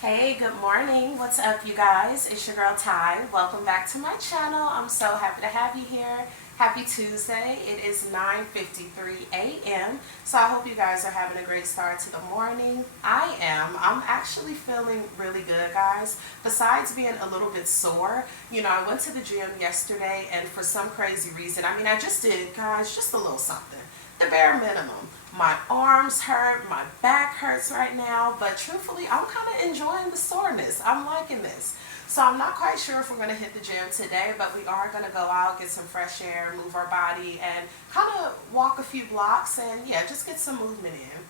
Hey, good morning. What's up, you guys? It's your girl Ty. Welcome back to my channel. I'm so happy to have you here. Happy Tuesday. It is 9:53 a.m. So I hope you guys are having a great start to the morning. I am. I'm actually feeling really good, guys. Besides being a little bit sore, I went to the gym yesterday and for some crazy reason, I just did, guys, just a little something. The bare minimum. My arms hurt, my back hurts right now, but truthfully, I'm kind of enjoying the soreness. I'm liking this. So I'm not quite sure if we're going to hit the gym today, but we are going to go out, get some fresh air, move our body, and kind of walk a few blocks and, yeah, just get some movement in.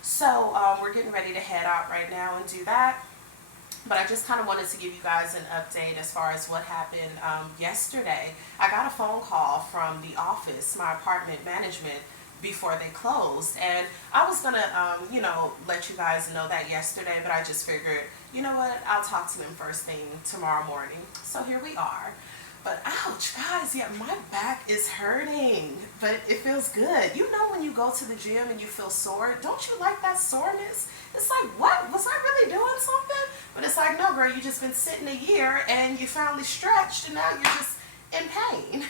So we're getting ready to head out right now and do that. But I just kind of wanted to give you guys an update as far as what happened yesterday. I got a phone call from the office, my apartment management, before they closed. And I was going to, let you guys know that yesterday, but I just figured, you know what, I'll talk to them first thing tomorrow morning. So here we are. But ouch, guys, yeah, my back is hurting, but it feels good. You know when you go to the gym and you feel sore, don't you like that soreness? It's like, what? Was I really doing something? But it's like, no, girl, you just been sitting a year and you finally stretched and now you're just in pain.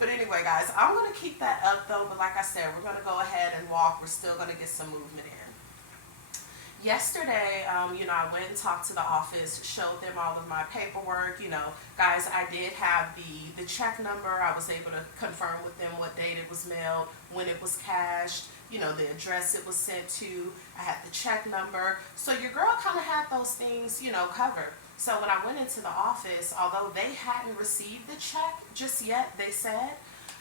But anyway, guys, I'm going to keep that up though. But like I said, we're going to go ahead and walk. We're still going to get some movement in. Yesterday, I went and talked to the office, showed them all of my paperwork. Guys, I did have the check number. I was able to confirm with them what date it was mailed, when it was cashed, the address it was sent to. I had the check number. So your girl kind of had those things, covered. So when I went into the office, although they hadn't received the check just yet, they said,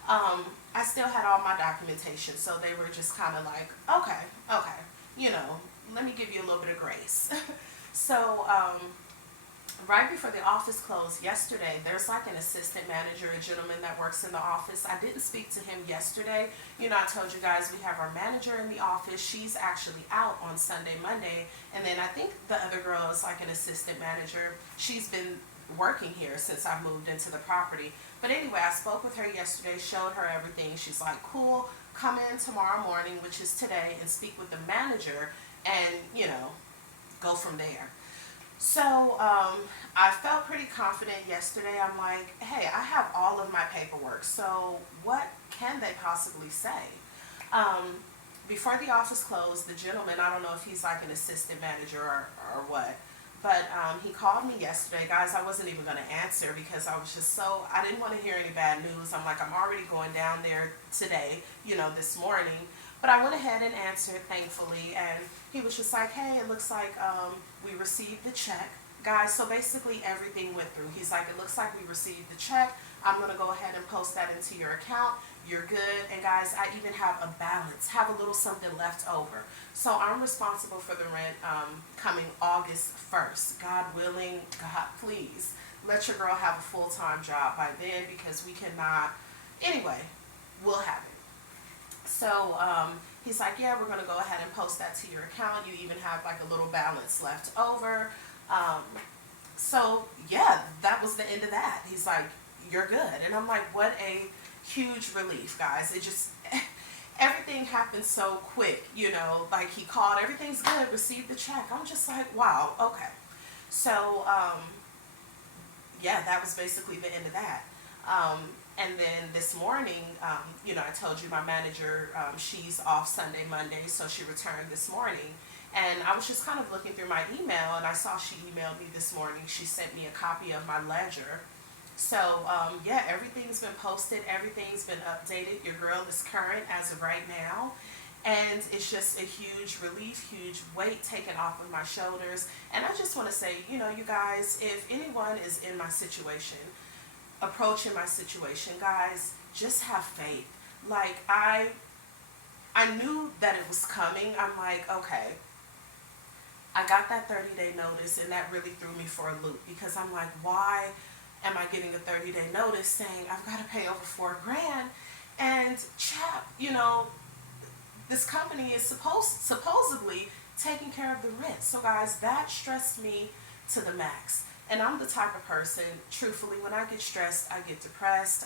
I still had all my documentation. So they were just kind of like, okay, let me give you a little bit of grace. So right before the office closed yesterday, there's like an assistant manager, a gentleman that works in the office. I didn't speak to him yesterday. I told you guys we have our manager in the office. She's actually out on Sunday, Monday. And then I think the other girl is like an assistant manager. She's been working here since I moved into the property. But anyway, I spoke with her yesterday, showed her everything. She's like, cool, come in tomorrow morning, which is today, and speak with the manager and, go from there. So I felt pretty confident yesterday. I'm like, hey, I have all of my paperwork, so what can they possibly say? Before the office closed, the gentleman, I don't know if he's like an assistant manager or what, but he called me yesterday. Guys, I wasn't even going to answer because I didn't want to hear any bad news. I'm like, I'm already going down there today, this morning. But I went ahead and answered, thankfully, and he was just like, hey, it looks like we received the check. Guys, so basically everything went through. He's like, it looks like we received the check. I'm going to go ahead and post that into your account. You're good. And guys, I even have a balance, have a little something left over. So I'm responsible for the rent coming August 1st. God willing, God, please, let your girl have a full-time job by then because we cannot. Anyway, we'll have it. So he's like, yeah, we're going to go ahead and post that to your account. You even have like a little balance left over. So yeah, that was the end of that. He's like, you're good. And I'm like, what a huge relief, guys. It just, everything happened so quick, like he called, everything's good, received the check. I'm just like, wow, okay. So yeah, that was basically the end of that. And then this morning, I told you my manager, she's off Sunday, Monday, so she returned this morning. And I was just kind of looking through my email, and I saw she emailed me this morning. She sent me a copy of my ledger. So, yeah, everything's been posted. Everything's been updated. Your girl is current as of right now. And it's just a huge relief, huge weight taken off of my shoulders. And I just want to say, you guys, if anyone is in my situation, approaching my situation, guys, just have faith. Like, I knew that it was coming. I'm like, okay, I got that 30-day notice, and that really threw me for a loop because I'm like, why am I getting a 30-day notice saying I've got to pay over $4,000? And chap, this company is supposedly taking care of the rent. So guys, that stressed me to the max. And I'm the type of person, truthfully, when I get stressed, I get depressed.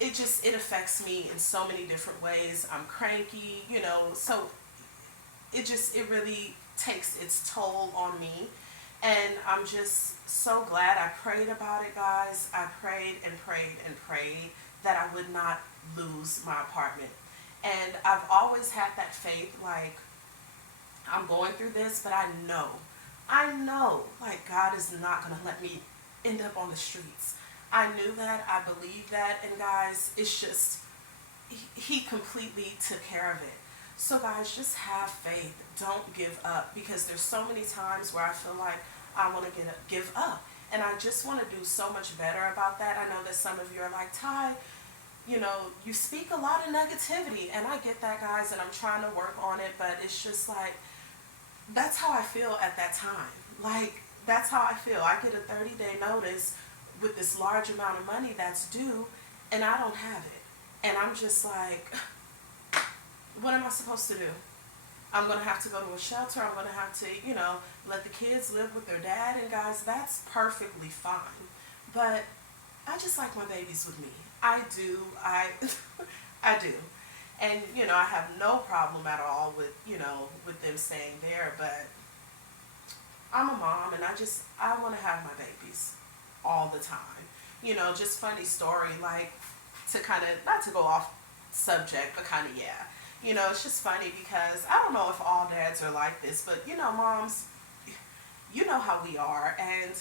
It affects me in so many different ways. I'm cranky, so it really takes its toll on me. And I'm just so glad I prayed about it, guys. I prayed and prayed and prayed that I would not lose my apartment. And I've always had that faith, like, I'm going through this, but I know, like, God is not going to let me end up on the streets. I knew that, I believe that, and guys, it's just, He completely took care of it. So, guys, just have faith. Don't give up, because there's so many times where I feel like I want to give up. And I just want to do so much better about that. I know that some of you are like, Ty, you speak a lot of negativity, and I get that, guys, and I'm trying to work on it, but it's just like, that's how I feel at that time. Like, that's how I feel. I get a 30-day notice with this large amount of money that's due, and I don't have it. And I'm just like, what am I supposed to do? I'm going to have to go to a shelter. I'm going to have to, let the kids live with their dad. And guys, that's perfectly fine. But I just like my babies with me. I do. I do. And, I have no problem at all with them staying there. But I'm a mom, and I want to have my babies all the time. Just funny story, like, to kind of, not to go off subject, but kind of, yeah. It's just funny because I don't know if all dads are like this, but, moms, you know how we are. And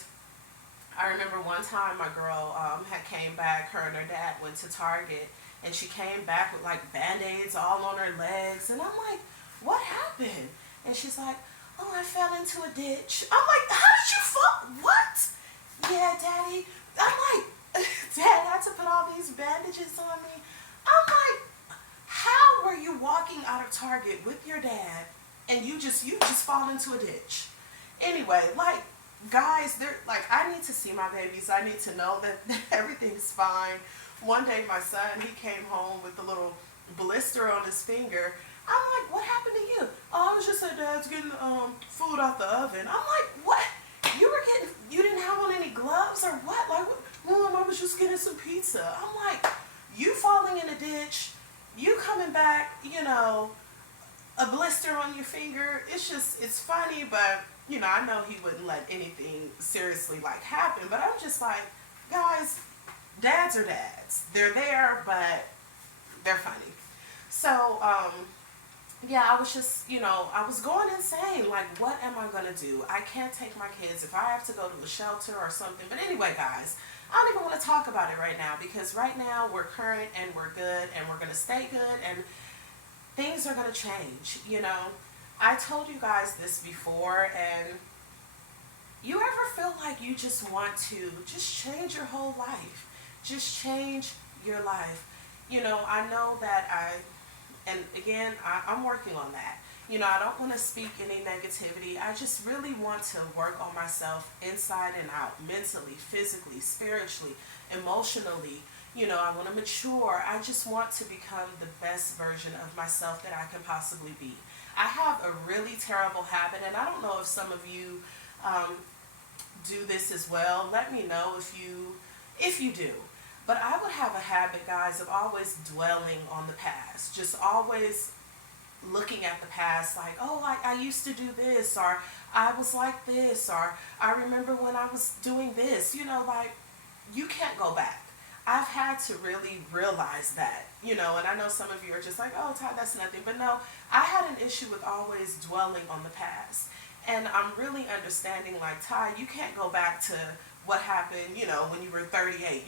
I remember one time my girl had came back, her and her dad went to Target, and she came back with, like, Band-Aids all on her legs. And I'm like, what happened? And she's like, oh, I fell into a ditch. I'm like, how did you fall? What? Yeah, Daddy. I'm like, Dad had to put all these bandages on me. I'm like, how were you walking out of Target with your dad and you just fall into a ditch? Anyway, like, guys, they're like, I need to see my babies. I need to know that everything's fine. One day my son, he came home with a little blister on his finger. I'm like, what happened to you? Oh, I was just at Dad's getting food out the oven. I'm like, what? You didn't have on any gloves or what? Like, Mom, I was just getting some pizza. I'm like, you falling in a ditch, you coming back, a blister on your finger. It's funny, but, I know he wouldn't let anything seriously, like, happen. But I'm just like, guys, dads are dads. They're there, but they're funny. So, yeah, I was just, I was going insane. Like, what am I going to do? I can't take my kids if I have to go to a shelter or something. But anyway, guys, I don't even want to talk about it right now, because right now we're current and we're good and we're going to stay good, and things are going to change. I told you guys this before, and you ever feel like you just want to just change your whole life? Just change your life. I know that and again, I'm working on that. I don't want to speak any negativity. I just really want to work on myself inside and out, mentally, physically, spiritually, emotionally. I want to mature. I just want to become the best version of myself that I can possibly be. I have a really terrible habit, and I don't know if some of you do this as well. Let me know if you do. But I would have a habit, guys, of always dwelling on the past. Just always looking at the past, like, oh, I used to do this, or I was like this, or I remember when I was doing this. Like, you can't go back. I've had to really realize that, and I know some of you are just like, oh, Ty, that's nothing. But no, I had an issue with always dwelling on the past. And I'm really understanding, like, Ty, you can't go back to what happened, when you were 38.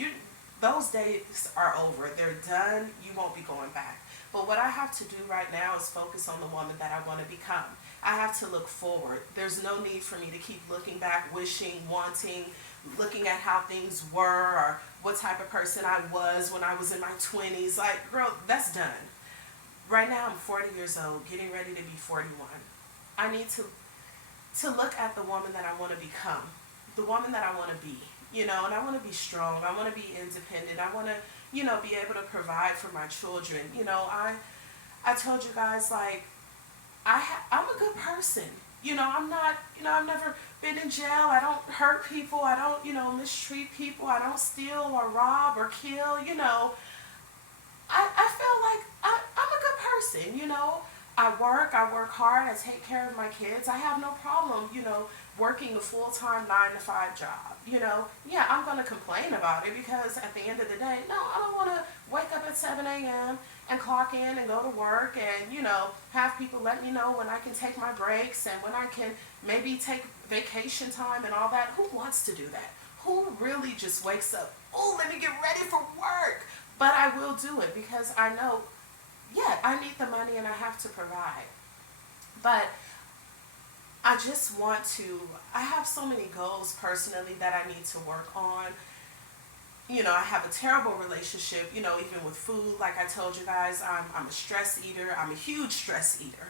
Those days are over. They're done. You won't be going back. But what I have to do right now is focus on the woman that I want to become. I have to look forward. There's no need for me to keep looking back, wishing, wanting, looking at how things were or what type of person I was when I was in my 20s. Like, girl, that's done. Right now I'm 40 years old, getting ready to be 41. I need to look at the woman that I want to become, the woman that I want to be. And I want to be strong. I want to be independent. I want to, be able to provide for my children. I told you guys, like, I'm a good person. I'm not, I've never been in jail. I don't hurt people. I don't, mistreat people. I don't steal or rob or kill. I feel like I'm a good person. I work hard, I take care of my kids. I have no problem, working a full-time 9 to 5 job. Yeah, I'm gonna complain about it because at the end of the day, no, I don't wanna wake up at 7 a.m. and clock in and go to work and, have people let me know when I can take my breaks and when I can maybe take vacation time and all that. Who wants to do that? Who really just wakes up, oh, let me get ready for work? But I will do it because I know, yeah, I need the money and I have to provide. But I just want to, I have so many goals personally that I need to work on. I have a terrible relationship, even with food. Like I told you guys, I'm a stress eater. I'm a huge stress eater.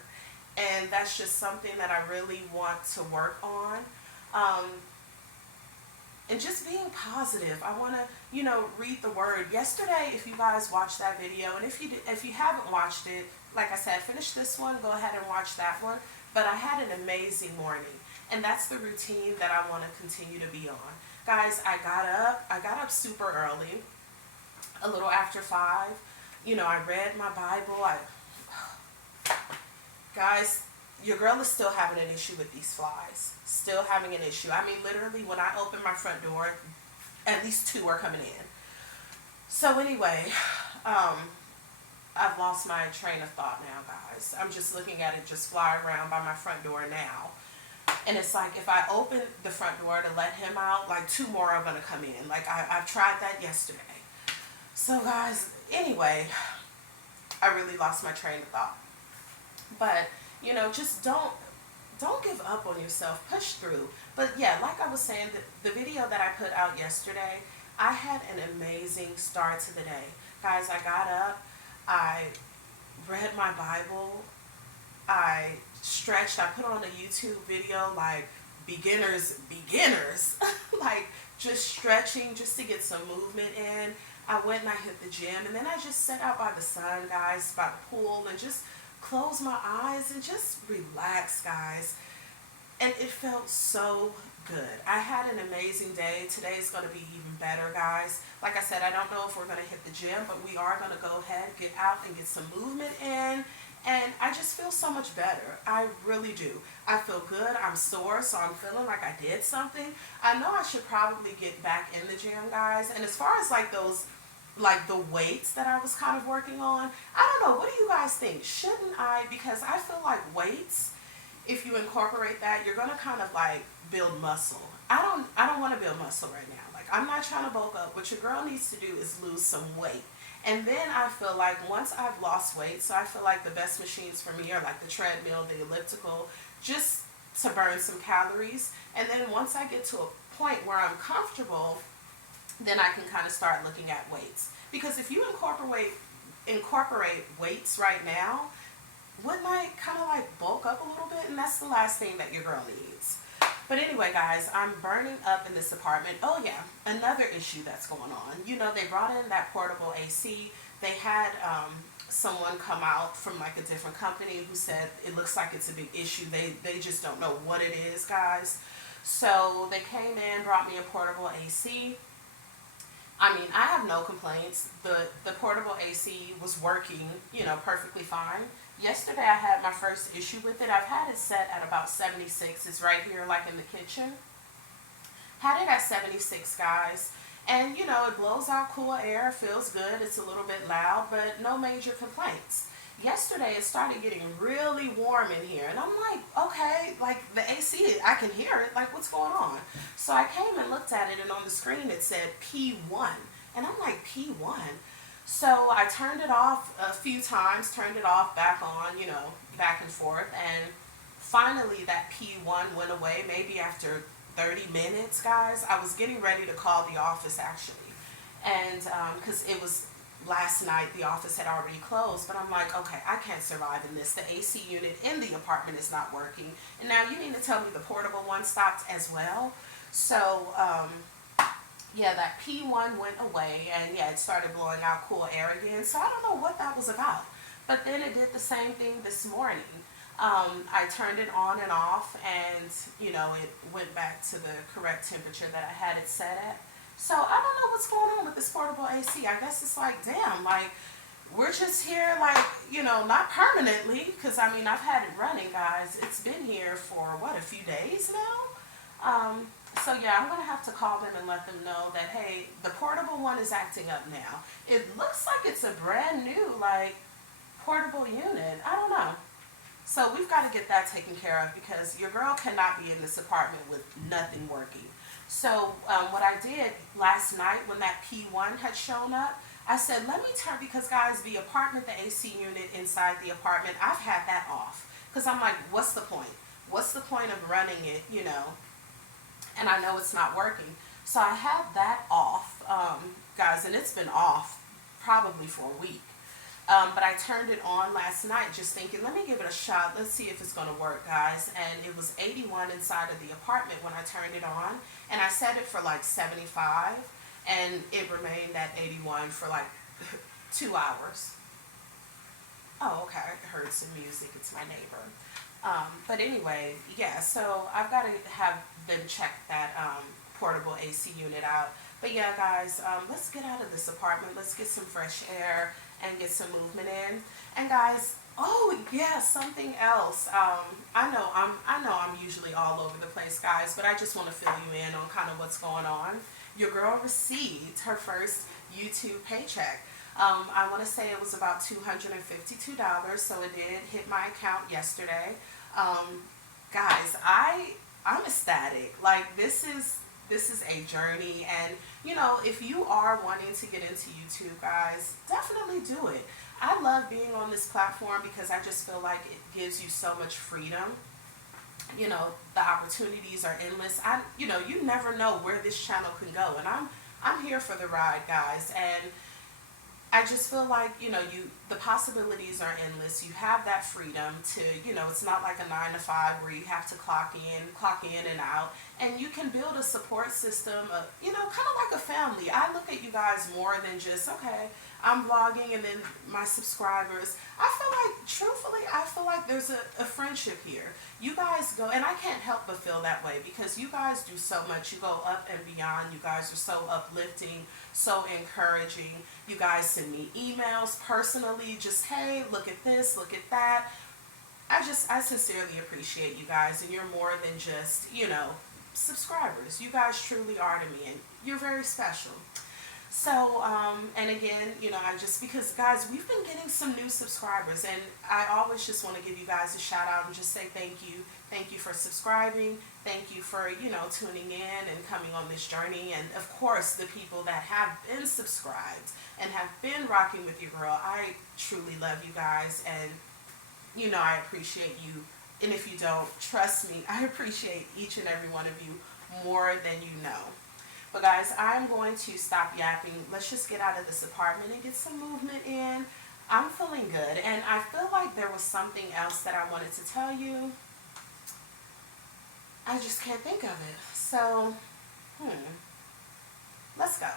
And that's just something that I really want to work on. Um, and just being positive. I want to, read the word. Yesterday, if you guys watched that video, and if you haven't watched it, like I said, finish this one, go ahead and watch that one. But I had an amazing morning, and that's the routine that I want to continue to be on. Guys, I got up super early, a little after 5. I read my Bible. Guys, your girl is still having an issue with these flies. Still having an issue. I mean, literally, when I open my front door, at least 2 are coming in. So anyway, I've lost my train of thought now, guys. I'm just looking at it just fly around by my front door now. And it's like if I open the front door to let him out, like 2 more are going to come in. Like I've tried that yesterday. So guys, anyway, I really lost my train of thought. But, just don't give up on yourself. Push through. But yeah, like I was saying, the video that I put out yesterday, I had an amazing start to the day. Guys, I got up, I read my Bible, I stretched, I put on a YouTube video like beginners, like just stretching just to get some movement in. I went and I hit the gym, and then I just sat out by the sun, guys, by the pool, and just close my eyes and just relax, guys. And it felt so good. I had an amazing day. Today's going to be even better, guys. Like I said, I don't know if we're going to hit the gym, but we are going to go ahead, get out and get some movement in. And I just feel so much better. I really do. I feel good. I'm sore, so I'm feeling like I did something. I know I should probably get back in the gym, guys. And as far as like those, like the weights that I was kind of working on, I don't know. What do you guys think? Shouldn't I? Because I feel like weights, if you incorporate that, you're going to kind of like build muscle. I don't want to build muscle right now. Like, I'm not trying to bulk up. What your girl needs to do is lose some weight. And then I feel like once I've lost weight, so I feel like the best machines for me are like the treadmill, the elliptical, just to burn some calories. And then once I get to a point where I'm comfortable, then I can kind of start looking at weights. Because if you incorporate weights right now, wouldn't I kind of like bulk up a little bit? And that's the last thing that your girl needs. But anyway, guys, I'm burning up in this apartment. Oh yeah, another issue that's going on. They brought in that portable AC. They had someone come out from like a different company who said it looks like it's a big issue. They just don't know what it is, guys. So they came in, brought me a portable AC. I mean, I have no complaints. The portable AC was working, perfectly fine. Yesterday I had my first issue with it. I've had it set at about 76. It's right here like in the kitchen. Had it at 76, guys. And, it blows out cool air, feels good. It's a little bit loud, but no major complaints. Yesterday it started getting really warm in here. And I'm like, okay, like the AC, I can hear it. Like, what's going on? So I came and looked at it, and on the screen it said P1. And I'm like, P1? So I turned it off a few times, turned it off, back on, back and forth. And finally that P1 went away, maybe after 30 minutes, guys. I was getting ready to call the office, actually. And because it was last night, the office had already closed. But I'm like, okay, I can't survive in this. The AC unit in the apartment is not working. And now you mean to tell me the portable one stopped as well? So, yeah, that P1 went away, and yeah, it started blowing out cool air again. So I don't know what that was about. But then it did the same thing this morning. I turned it on and off, and, it went back to the correct temperature that I had it set at. So I don't know what's going on with this portable AC. I guess it's like, damn, like, we're just here, like, not permanently, because I mean, I've had it running, guys. It's been here for what, a few days now. So yeah, I'm gonna have to call them and let them know that, hey, the portable one is acting up now. It looks like it's a brand new, like, portable unit. I don't know. So we've got to get that taken care of, because your girl cannot be in this apartment with nothing working. So what I did last night when that P1 had shown up, I said, let me turn, because guys, the apartment, the AC unit inside the apartment, I've had that off. Because I'm like, what's the point? What's the point of running it, and I know it's not working. So I had that off, guys, and it's been off probably for a week. But I turned it on last night just thinking, let me give it a shot. Let's see if it's going to work, guys. And it was 81 inside of the apartment when I turned it on. And I set it for like 75. And it remained at 81 for like 2 hours. Oh, okay. I heard some music. It's my neighbor. But anyway, yeah, so I've got to have them check that portable AC unit out. But yeah, guys, let's get out of this apartment. Let's get some fresh air and get some movement in. And guys, oh yeah, something else. I know I'm usually all over the place, guys, but I just want to fill you in on kind of what's going on. Your girl received her first YouTube paycheck. I want to say it was about $252, so it did hit my account yesterday. Guys, I'm ecstatic. Like, this is a journey, and if you are wanting to get into YouTube, guys, definitely do it. I love being on this platform because I just feel like it gives you so much freedom. The opportunities are endless. You never know where this channel can go, and I'm here for the ride, guys. And I just feel like, the possibilities are endless. You have that freedom to, it's not like a 9 to 5 where you have to clock in and out. And you can build a support system, kind of like a family. I look at you guys more than just, okay, I'm vlogging and then my subscribers. I feel like there's a friendship here. You guys go, and I can't help but feel that way, because you guys do so much. You go up and beyond. You guys are so uplifting, so encouraging. You guys send me emails personally, just, hey, look at this, look at that. I sincerely appreciate you guys, and you're more than just, subscribers. You guys truly are to me, and you're very special. So, and again, because guys, we've been getting some new subscribers, and I always just want to give you guys a shout out and just say thank you. Thank you for subscribing. Thank you for, tuning in and coming on this journey. And of course, the people that have been subscribed and have been rocking with your girl, I truly love you guys, and, I appreciate you. And if you don't, trust me, I appreciate each and every one of you more than you know. But guys, I'm going to stop yapping. Let's just get out of this apartment and get some movement in. I'm feeling good, and I feel like there was something else that I wanted to tell you. I just can't think of it. So, let's go.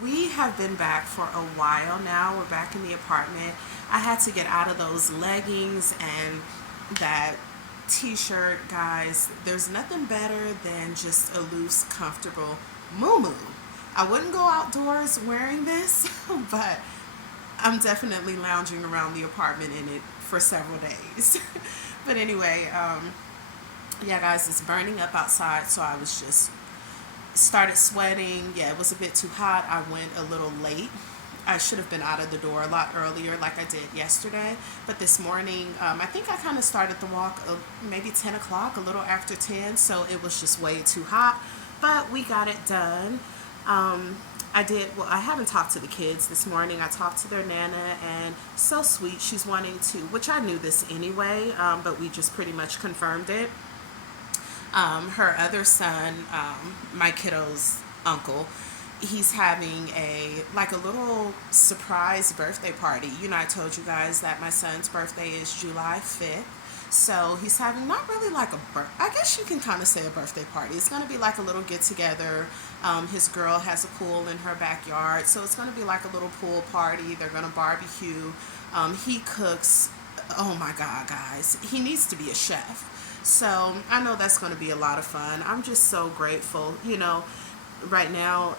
We have been back for a while now. We're back in the apartment. I had to get out of those leggings and that t-shirt, guys. There's nothing better than just a loose, comfortable muumuu. I wouldn't go outdoors wearing this, but I'm definitely lounging around the apartment in it for several days. But anyway, yeah, guys, it's burning up outside, so I was just started sweating. Yeah, it was a bit too hot. I went a little late. I should have been out of the door a lot earlier like I did yesterday. But this morning, I think I kind of started the walk maybe 10 o'clock, a little after 10. So it was just way too hot. But we got it done. I haven't talked to the kids this morning. I talked to their Nana, and so sweet. She's wanting to, which I knew this anyway, but we just pretty much confirmed it. Her other son, my kiddo's uncle, he's having a little surprise birthday party. I told you guys that my son's birthday is July 5th. So he's having not really like I guess you can kind of say a birthday party. It's going to be like a little get together. His girl has a pool in her backyard. So it's going to be like a little pool party. They're going to barbecue. He cooks. Oh my God, guys. He needs to be a chef. So I know that's going to be a lot of fun. I'm just so grateful. right now,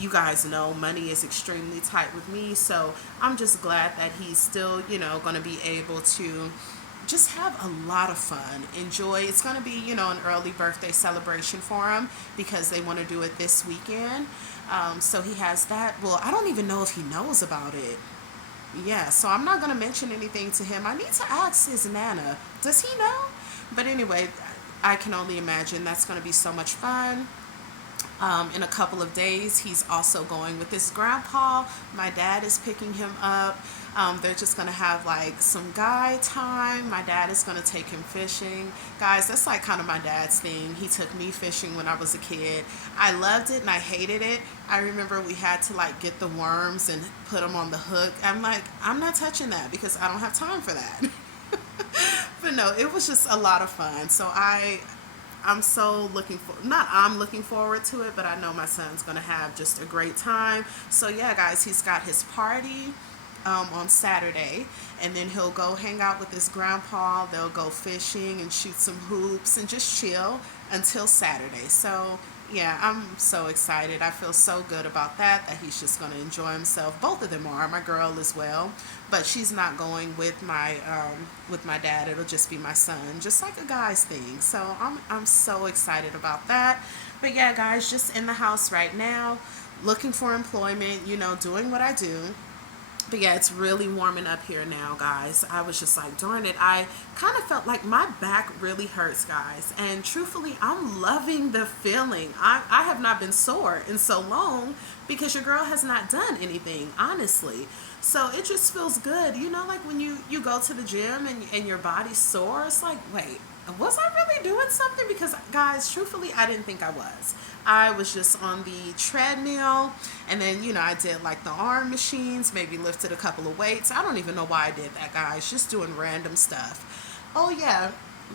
you guys know money is extremely tight with me, so I'm just glad that he's still, going to be able to just have a lot of fun, enjoy. It's going to be, an early birthday celebration for him because they want to do it this weekend. So he has that. Well, I don't even know if he knows about it. Yeah, so I'm not going to mention anything to him. I need to ask his nana. Does he know? But anyway, I can only imagine that's going to be so much fun. In a couple of days, he's also going with his grandpa. My dad is picking him up. They're just going to have like some guy time. My dad is going to take him fishing. Guys, that's like kind of my dad's thing. He took me fishing when I was a kid. I loved it and I hated it. I remember we had to like get the worms and put them on the hook. I'm like, I'm not touching that because I don't have time for that. But no, it was just a lot of fun. So I'm so looking for, not I'm looking forward to it, but I know my son's gonna have just a great time. So yeah, guys, he's got his party on Saturday, and then he'll go hang out with his grandpa. They'll go fishing and shoot some hoops and just chill until Saturday. So yeah, I'm so excited. I feel so good about that he's just going to enjoy himself. Both of them are, my girl as well, but she's not going with my dad. It'll just be my son, just like a guy's thing. So I'm so excited about that. But yeah, guys, just in the house right now, looking for employment, doing what I do. But yeah, it's really warming up here now, guys. I was just like, darn it. I kind of felt like my back really hurts, guys. And truthfully, I'm loving the feeling. I have not been sore in so long because your girl has not done anything, honestly. So it just feels good. Like when you go to the gym and your body's sore, it's like, wait, was I really doing something? Because guys, truthfully, I didn't think I was. I was just on the treadmill, and then I did like the arm machines, maybe lifted a couple of weights. I don't even know why I did that, guys. Just doing random stuff. Oh yeah,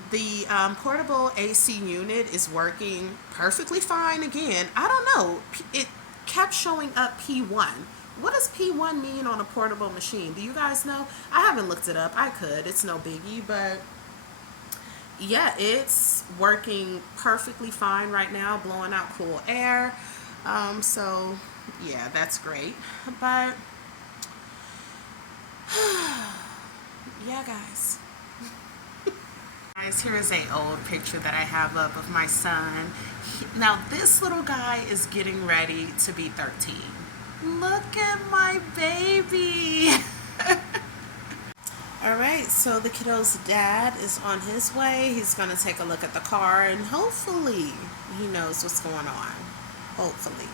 the portable AC unit is working perfectly fine again. I don't know. It kept showing up P1. What does P1 mean on a portable machine? Do you guys know? I haven't looked it up. I could. It's no biggie, but yeah, it's working perfectly fine right now, blowing out cool air. So yeah, that's great. But yeah, guys. Guys, here is a old picture that I have up of my son. Now this little guy is getting ready to be 13. Look at my baby. All right, so the kiddo's dad is on his way. He's going to take a look at the car, and hopefully he knows what's going on. Hopefully.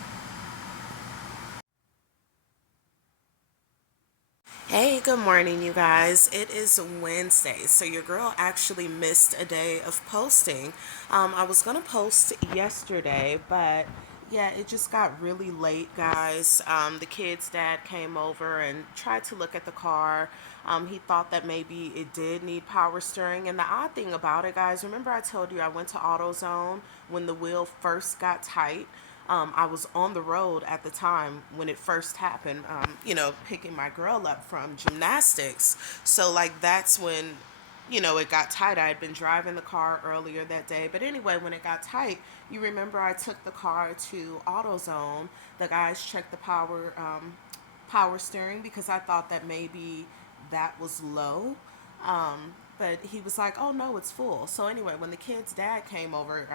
Hey, good morning, you guys. It is Wednesday, so your girl actually missed a day of posting. I was gonna post yesterday, but yeah, it just got really late, guys. The kid's dad came over and tried to look at the car. He thought that maybe it did need power steering, and the odd thing about it, guys, remember I told you I went to AutoZone when the wheel first got tight. I was on the road at the time when it first happened, picking my girl up from gymnastics. So, like, that's when, it got tight. I had been driving the car earlier that day. But anyway, when it got tight, you remember I took the car to AutoZone. The guys checked the power steering because I thought that maybe that was low. But he was like, oh no, it's full. So anyway, when the kid's dad came over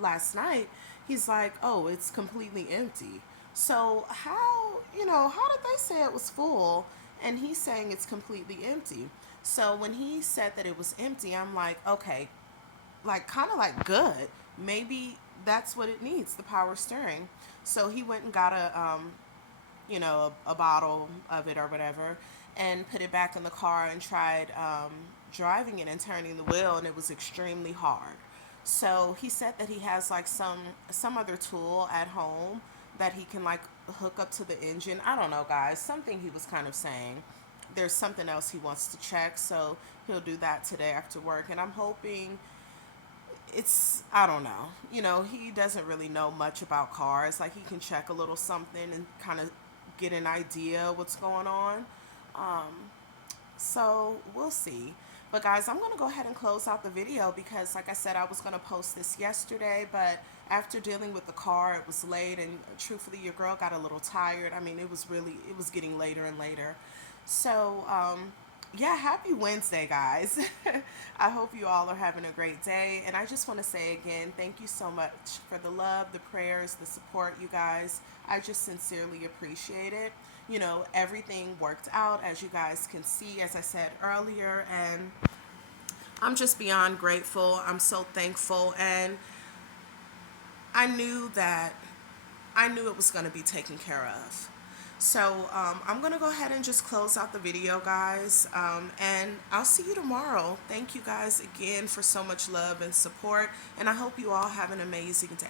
last night, he's like, oh, it's completely empty. So how did they say it was full and he's saying it's completely empty? So when he said that it was empty, I'm like, okay, like kind of like good. Maybe that's what it needs, the power steering. So he went and got a bottle of it or whatever, and put it back in the car and tried driving it and turning the wheel, and it was extremely hard. So he said that he has like some other tool at home that he can like hook up to the engine. I don't know, guys. Something he was kind of saying. There's something else he wants to check, so he'll do that today after work. And I'm hoping I don't know. He doesn't really know much about cars. Like he can check a little something and kind of get an idea what's going on. Um, so we'll see. But guys, I'm going to go ahead and close out the video because like I said, I was going to post this yesterday, but After dealing with the car, it was late, and truthfully, your girl got a little tired. I mean, it was getting later and later. So, yeah, happy Wednesday, guys. I hope you all are having a great day. And I just want to say again, thank you so much for the love, the prayers, the support, you guys. I just sincerely appreciate it. You know, everything worked out, as you guys can see, as I said earlier. And I'm just beyond grateful. I'm so thankful. And I knew that I knew it was going to be taken care of. So I'm going to go ahead and just close out the video, guys. And I'll see you tomorrow. Thank you guys again for so much love and support. And I hope you all have an amazing day.